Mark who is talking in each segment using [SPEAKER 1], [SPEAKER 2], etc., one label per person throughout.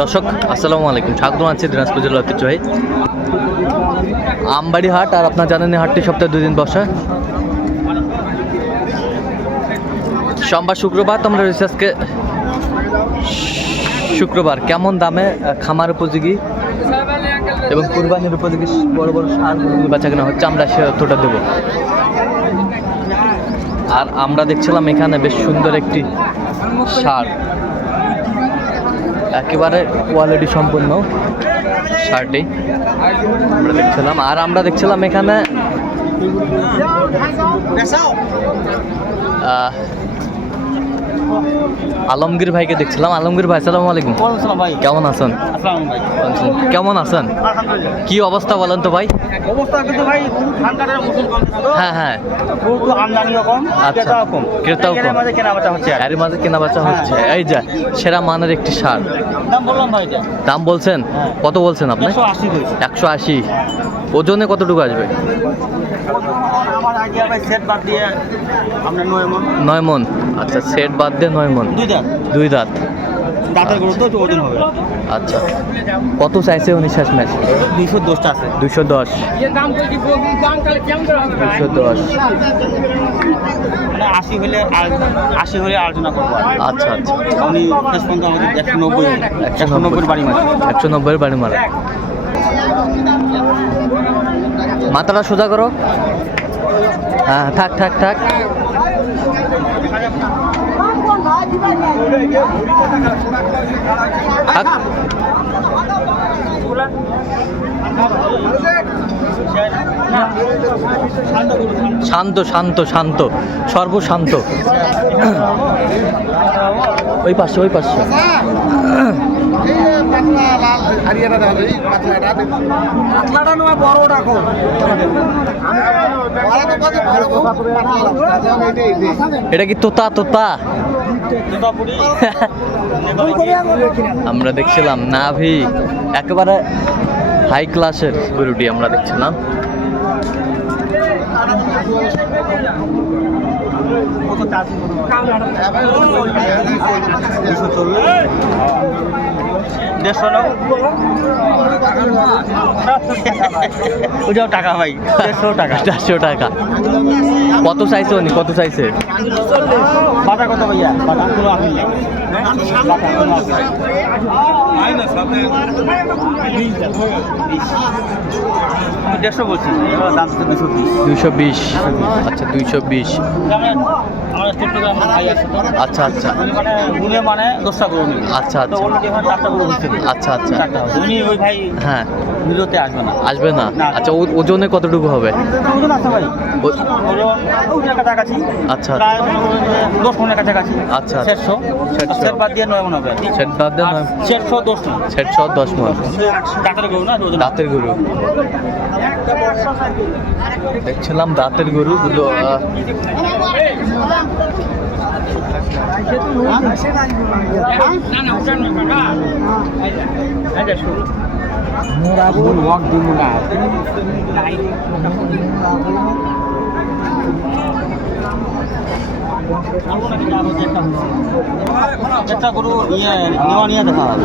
[SPEAKER 1] দর্শক, আসসালামু আলাইকুম। স্বাগত আছি দিনাজপুর জেলার ঐতিহ্যবাহী আমবাড়ি হাট, আর আপনার জানেন হাটটি সপ্তাহে দুদিন বসে। সোমবার শুক্রবার, তোমরা আজকে শুক্রবার। কেমন দামে খামার উপযোগী এবং কুরবানির উপযোগী বড় বড় সার বাচ্চা কেনা হচ্ছে, আমরা সে অর্থটা দেবো। আর আমরা দেখছিলাম এখানে বেশ সুন্দর একটি সার। একেবারে কোয়ালিটি সম্পূর্ণ শার্টটি আমরা দেখছিলাম। আর আমরা দেখছিলাম এখানে আলমগীর ভাইকে দেখছিলাম। আলমগীর ভাই সালাম আলাইকুম।
[SPEAKER 2] ভাই।
[SPEAKER 1] কেমন আছেন? কেমন আছেন? কি অবস্থা বলেন তো ভাই?
[SPEAKER 2] অবস্থা কিন্তু
[SPEAKER 1] হ্যাঁ হ্যাঁ।
[SPEAKER 2] আমদানিও কম
[SPEAKER 1] আচ্ছা।
[SPEAKER 2] ক্রেতাও কম।
[SPEAKER 1] ক্রেতাও কম।
[SPEAKER 2] এর মাঝে কেনা বেচা হচ্ছে।
[SPEAKER 1] এই যা সেরা মানের একটি সার।
[SPEAKER 2] দাম বললাম ভাই
[SPEAKER 1] দাম বলছেন?
[SPEAKER 2] হ্যাঁ।
[SPEAKER 1] কত বলছেন আপনি?
[SPEAKER 2] একশো আশি।
[SPEAKER 1] ওজনে কতটুকু আসবে?
[SPEAKER 2] নয় মন।
[SPEAKER 1] আচ্ছা সেট বাদ দিয়ে নয় মন।
[SPEAKER 2] দুই দাঁত। দাঁতের গুরুত্ব একটু ওজন হবে।
[SPEAKER 1] আচ্ছা। কত চাইছে উনি শেষ ম্যাচ
[SPEAKER 2] দুইশো দশটা আছে।
[SPEAKER 1] দুশো দশ। দুশো দশ।
[SPEAKER 2] মানে আশি হলে আশি হলে আলোচনা করব
[SPEAKER 1] আচ্ছা আচ্ছা।
[SPEAKER 2] উনি শেষ পর্যন্ত আমাদের একশো নব্বই একশো নব্বই। বাড়ি মাছ
[SPEAKER 1] একশো নব্বই বাড়ি মারা। মাথাটা সোজা করো। হ্যাঁ থাক থাক থাক। শান্ত শান্ত শান্ত, সর্বশান্ত। ওই পাশে ওই পাশে।
[SPEAKER 2] পাতলাটা নয় বড়টা কম
[SPEAKER 1] এটা কি তোতা তোতা? আমরা দেখছিলাম নাভি একেবারে হাই ক্লাসের গরুটি আমরা দেখছিলাম।
[SPEAKER 2] দুশো চল্লিশ দেড়শো নাও ওটাও টাকা ভাই। দেড়শো টাকা।
[SPEAKER 1] চারশো টাকা। কত চাইছে উনি? কত চাইছে?
[SPEAKER 2] বাটা কত ভাইয়া? বাটা কোনো আপেল কোনো আপেল আমি দেড়শো বলছি দাম দুশো বিশ।
[SPEAKER 1] দুইশো বিশ। আচ্ছা দুইশো বিশ। আচ্ছা আচ্ছা।
[SPEAKER 2] উনি মানে গুনে মানে দশটা গরু
[SPEAKER 1] আচ্ছা, আচ্ছা।
[SPEAKER 2] চারটা গরু হচ্ছে
[SPEAKER 1] আচ্ছা, আচ্ছা।
[SPEAKER 2] উনি ওই ভাই
[SPEAKER 1] হ্যাঁ।
[SPEAKER 2] নিরতে আসবে না।
[SPEAKER 1] আসবে না। আচ্ছা ওজনে কতটুকু হবে?
[SPEAKER 2] ওজন আছে ভাই। ওজন কাছাকাছি।
[SPEAKER 1] আচ্ছা।
[SPEAKER 2] দশ মনের কাছাকাছি।
[SPEAKER 1] আচ্ছা।
[SPEAKER 2] বাদ দিয়ে নয় মন হবে।
[SPEAKER 1] বাদ দিয়ে নয়
[SPEAKER 2] দশ মন।
[SPEAKER 1] দশ মন।
[SPEAKER 2] ডাক্তার গরু না
[SPEAKER 1] দাঁতের গরু। দেখছিলাম দাঁতের গরু গুলো আহ,
[SPEAKER 2] মোরা ভুল ওয়াক দিব না একটা গরু ইয়ে নেওয়া নিয়ে দেখা হবে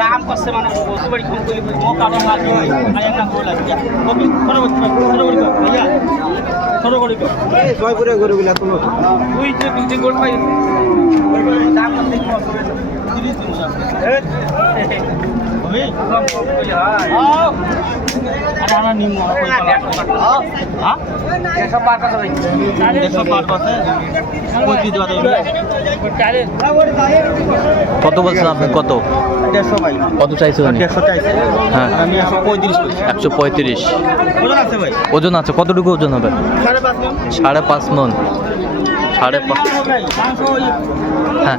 [SPEAKER 2] দাম করছে মানে বসুবাড়ি কম করে মো কালো মাল দিয়ে আর একটা গোল আছে কবি।
[SPEAKER 3] জয়পুরে গরুগুলা তুলো
[SPEAKER 2] তুই যে তুই যে গোল পাই দাম করতে কি অসুবিধা তিরিশ দিন হবে আও আরে আমরা নিমু হ্যাঁ দেড়শো পাঁচ আছে ভাই
[SPEAKER 1] কত বলছেন আপনি? কত? কত
[SPEAKER 2] চাইছে
[SPEAKER 1] হ্যাঁ।
[SPEAKER 2] একশো পঁয়ত্রিশ। ওজন আছে ভাই।
[SPEAKER 1] ওজন আছে। কতটুকু ওজন হবে?
[SPEAKER 2] সাড়ে পাঁচ
[SPEAKER 1] মন। সাড়ে পাঁচ হ্যাঁ।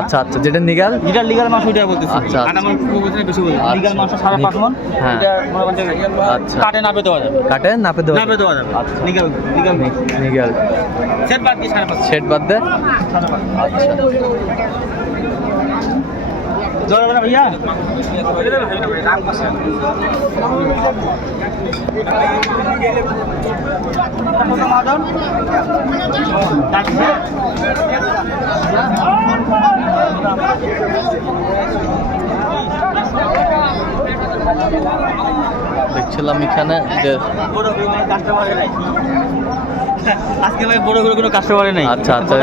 [SPEAKER 1] আচ্ছা আচ্ছা যেটা নিগাল
[SPEAKER 2] যেটা লিগাল মাংস ওইটা বলতেছি।
[SPEAKER 1] আচ্ছা, আচ্ছা।
[SPEAKER 2] লিগাল মাংস সাড়ে পাঁচ
[SPEAKER 1] হ্যাঁ।
[SPEAKER 2] মনে
[SPEAKER 1] আচ্ছা।
[SPEAKER 2] কাটে নাপে দেওয়া যাবে।
[SPEAKER 1] কাটে নাপে দেওয়া
[SPEAKER 2] নাপে দেওয়া যাবে। লিগাল লিগাল
[SPEAKER 1] নিগাল
[SPEAKER 2] সেট বাদ দিয়ে সাড়ে পাঁচ।
[SPEAKER 1] সেট বাদ দে। আচ্ছা।
[SPEAKER 2] হবে না ভাইয়া।
[SPEAKER 1] দেখছিলাম এখানে যে
[SPEAKER 2] আজকে ভাই বড় করে কোনো কাস্টমারে নেই।
[SPEAKER 1] আচ্ছা আচ্ছা।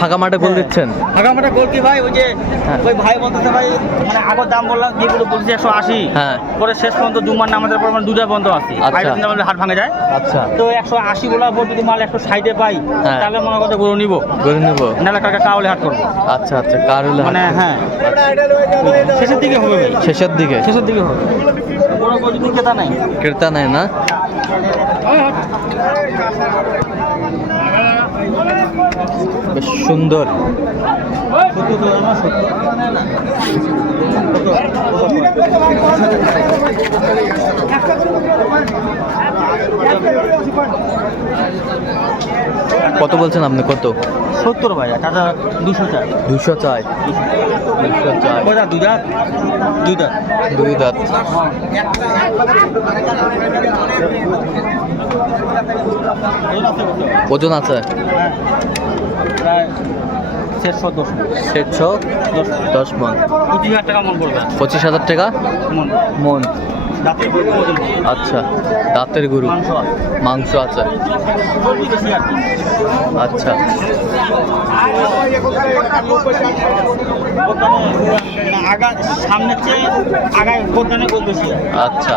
[SPEAKER 2] ফাঁকা।
[SPEAKER 1] মাঠে গোল দিচ্ছেন?
[SPEAKER 2] ফাঁকা মাঠে গোল কি ভাই? ওই যে
[SPEAKER 1] হ্যাঁ।
[SPEAKER 2] ওই ভাই বলতেছে ভাই মানে আগের দাম বললাম যেগুলো বলছে একশো আশি।
[SPEAKER 1] হ্যাঁ।
[SPEAKER 2] পরে শেষ পর্যন্ত জুম্মার নামাজের পর মানে দুটা বন্ধ আছে।
[SPEAKER 1] আচ্ছা।
[SPEAKER 2] আমাদের হাট ভাঙে যায়।
[SPEAKER 1] আচ্ছা।
[SPEAKER 2] তো একশো আশি বলার পর যদি মাল একশো সাইডে পাই
[SPEAKER 1] হ্যাঁ।
[SPEAKER 2] তাহলে মনে করতে গরু নিবো।
[SPEAKER 1] গড়ে নেব।
[SPEAKER 2] নাহলে কাকা কাউলে হাট করব।
[SPEAKER 1] আচ্ছা আচ্ছা কারলে
[SPEAKER 2] মানে হ্যাঁ। শেষের দিকে হবে
[SPEAKER 1] শেষের দিকে?
[SPEAKER 2] শেষের দিকে হবে। বড় গরু ক্রেতা নাই।
[SPEAKER 1] ক্রেতা নেই না? বেশ সুন্দর। কত বলছেন আপনি? কত?
[SPEAKER 2] সত্তর ভাই টাকা দুশো চার।
[SPEAKER 1] দুশো চাই দুশো
[SPEAKER 2] কয়টা? দুই দাঁত? দুই দাঁত।
[SPEAKER 1] দুই দাঁত। ওজন আছে?
[SPEAKER 2] হ্যাঁ। প্রায় দশ
[SPEAKER 1] শেষশো
[SPEAKER 2] দশ
[SPEAKER 1] মন।
[SPEAKER 2] পঁচিশ হাজার টাকা মন পড়বে।
[SPEAKER 1] পঁচিশ হাজার টাকা?
[SPEAKER 2] মন।
[SPEAKER 1] মন।
[SPEAKER 2] দাঁতের গরু ওজন
[SPEAKER 1] আচ্ছা দাঁতের গরু।
[SPEAKER 2] মাংস আছে।
[SPEAKER 1] আচ্ছা।
[SPEAKER 2] বেশি।
[SPEAKER 1] আচ্ছা।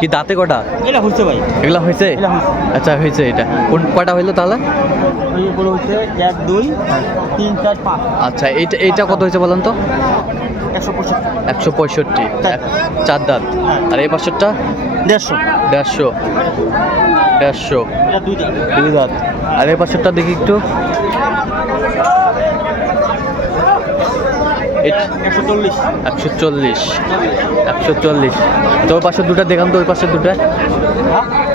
[SPEAKER 1] কি দাঁতে কটা?
[SPEAKER 2] এটা হচ্ছে ভাই।
[SPEAKER 1] এগুলা হয়েছে আচ্ছা হয়েছে এটা। কোন কটা হইল তাহলে?
[SPEAKER 2] হচ্ছে এক দুই তিন চার পাঁচ।
[SPEAKER 1] আচ্ছা এইটা এইটা কত হয়েছে বলেন তো?
[SPEAKER 2] একশো
[SPEAKER 1] পঁয়ষট্টি। চার দাঁত।
[SPEAKER 2] হ্যাঁ।
[SPEAKER 1] আর এই পাশেরটা?
[SPEAKER 2] দেড়শো।
[SPEAKER 1] দেড়শো। দেড়শো।
[SPEAKER 2] এটা দুই দাম
[SPEAKER 1] দুই দাঁত। আর এই পাশেরটা দেখি একটু।
[SPEAKER 2] একশো চল্লিশ।
[SPEAKER 1] একশো চল্লিশ। তো ওই পাশের দুটা দেখান তো ওই পাশের দুটা।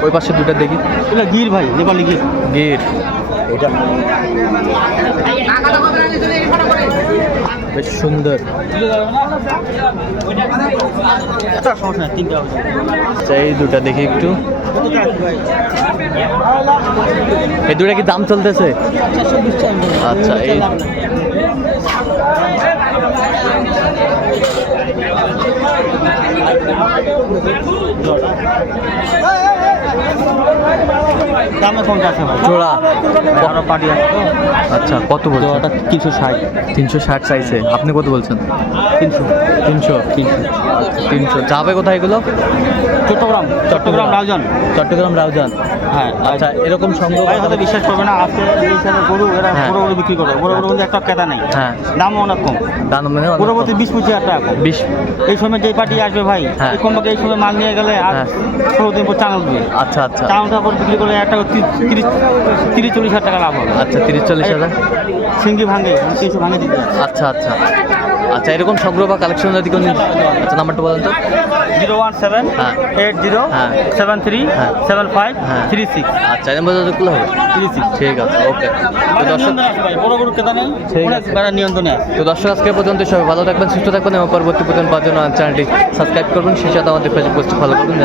[SPEAKER 1] ওই পাশের দুটা দেখি।
[SPEAKER 2] এটা গির ভাই নেপালি গির।
[SPEAKER 1] গির। এটা। বেশ সুন্দর। আচ্ছা এই দুটা দেখি একটু। এই দুটা কি দাম চলতেছে?
[SPEAKER 2] আচ্ছা
[SPEAKER 1] আচ্ছা এই
[SPEAKER 2] দামে কম ভাই?
[SPEAKER 1] জোড়া আচ্ছা কত বলছেন?
[SPEAKER 2] জোড়াটা তিনশো ষাট।
[SPEAKER 1] তিনশো ষাট চাইছে আপনি কত বলছেন?
[SPEAKER 2] তিনশো।
[SPEAKER 1] তিনশো। তিনশো। যাবে কোথায় এগুলো?
[SPEAKER 2] চট্টগ্রাম। চট্টগ্রাম রাউজান।
[SPEAKER 1] চট্টগ্রাম রাউজান।
[SPEAKER 2] হ্যাঁ
[SPEAKER 1] আচ্ছা এরকম সংগ্রহ
[SPEAKER 2] হয়তো বিশ্বাস করবে না আজকে এই হিসাবে গরু এরা
[SPEAKER 1] হ্যাঁ।
[SPEAKER 2] বড় গরু বিক্রি করে। বড় গরু মধ্যে একটা ক্রেতা নাই।
[SPEAKER 1] হ্যাঁ।
[SPEAKER 2] দামও অনেক কম।
[SPEAKER 1] দাম মানে
[SPEAKER 2] গরু
[SPEAKER 1] কম।
[SPEAKER 2] প্রতি বিশ পঁচিশ হাজার টাকা
[SPEAKER 1] বিশ।
[SPEAKER 2] এই সময় যে পার্টি আসবে ভাই
[SPEAKER 1] হ্যাঁ।
[SPEAKER 2] এই সময় মাল নিয়ে গেলে আর
[SPEAKER 1] হ্যাঁ।
[SPEAKER 2] ষোলো দিন পর চানাল দিবে
[SPEAKER 1] আচ্ছা আচ্ছা।
[SPEAKER 2] চানালটা পর বিক্রি করলে একটা তিরিশ তিরিশ চল্লিশ হাজার টাকা লাভ হবে।
[SPEAKER 1] আচ্ছা তিরিশ চল্লিশ হাজার?
[SPEAKER 2] সিঙ্গি ভাঙে তিনশো ভাঙে দিতে
[SPEAKER 1] আচ্ছা আচ্ছা। আচ্ছা এরকম সংগ্রহ বা কালেকশন যদি কোনো আচ্ছা নাম্বারটা বলেন তো।
[SPEAKER 2] জিরো ওয়ান সেভেন
[SPEAKER 1] হ্যাঁ।
[SPEAKER 2] এইট জিরো
[SPEAKER 1] হ্যাঁ।
[SPEAKER 2] সেভেন থ্রি
[SPEAKER 1] হ্যাঁ।
[SPEAKER 2] সেভেন ফাইভ
[SPEAKER 1] হ্যাঁ।
[SPEAKER 2] Three six.
[SPEAKER 1] আচ্ছা এরকম যোগাযোগ করলে হবে?
[SPEAKER 2] Three six.
[SPEAKER 1] ঠিক আছে ওকে। তো দর্শক
[SPEAKER 2] বড় বড় কেতা নেই
[SPEAKER 1] ঠিক আছে।
[SPEAKER 2] নিয়ন্ত্রণে
[SPEAKER 1] তো দর্শক আজকে পর্যন্ত সবাই ভালো থাকবেন সুস্থ থাকবেন এবং পরবর্তী পর্যন্ত পাওয়ার জন্য চ্যানেলটি সাবস্ক্রাইব করবেন। সেই সাথে আমাদের ফেসবুক পোস্ট ফলো করবেন।